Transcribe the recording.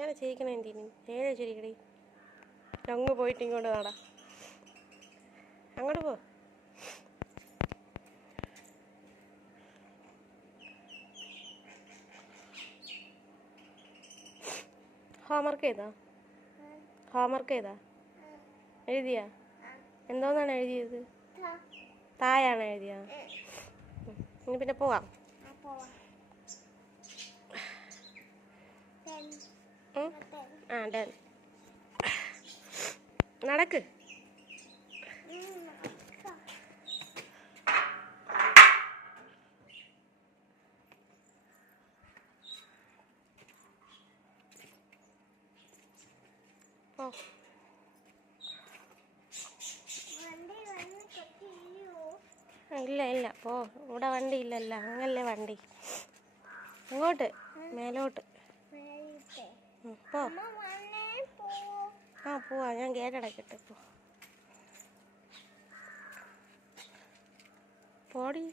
ഇങ്ങനെ ചെയ്യിക്കണേ എന്തിനു? നേരെ ശരിക്കടി. അങ്ങ് പോയിട്ട് ഇങ്ങോട്ട് നടാ. അങ്ങോട്ട് പോ. ഹോംവർക്ക് ചെയ്താ? ഹോംവർക്ക് ചെയ്താ? എഴുതിയാ? എന്തോന്നാണ് എഴുതിയത്? തായാണ് എഴുതിയാ? ഇനി പിന്നെ പോവാം. ആ ഡൺ. നടക്ക്. ഓ ഇല്ല ഇല്ല പോ. ഇവിടെ വണ്ടി ഇല്ലല്ലോ. അങ്ങല്ലേ വണ്ടി. അങ്ങോട്ട് മേലോട്ട് പോ. ആ പോവാ. ഞാൻ ഗേറ്റടക്കട്ടെ. പോടി.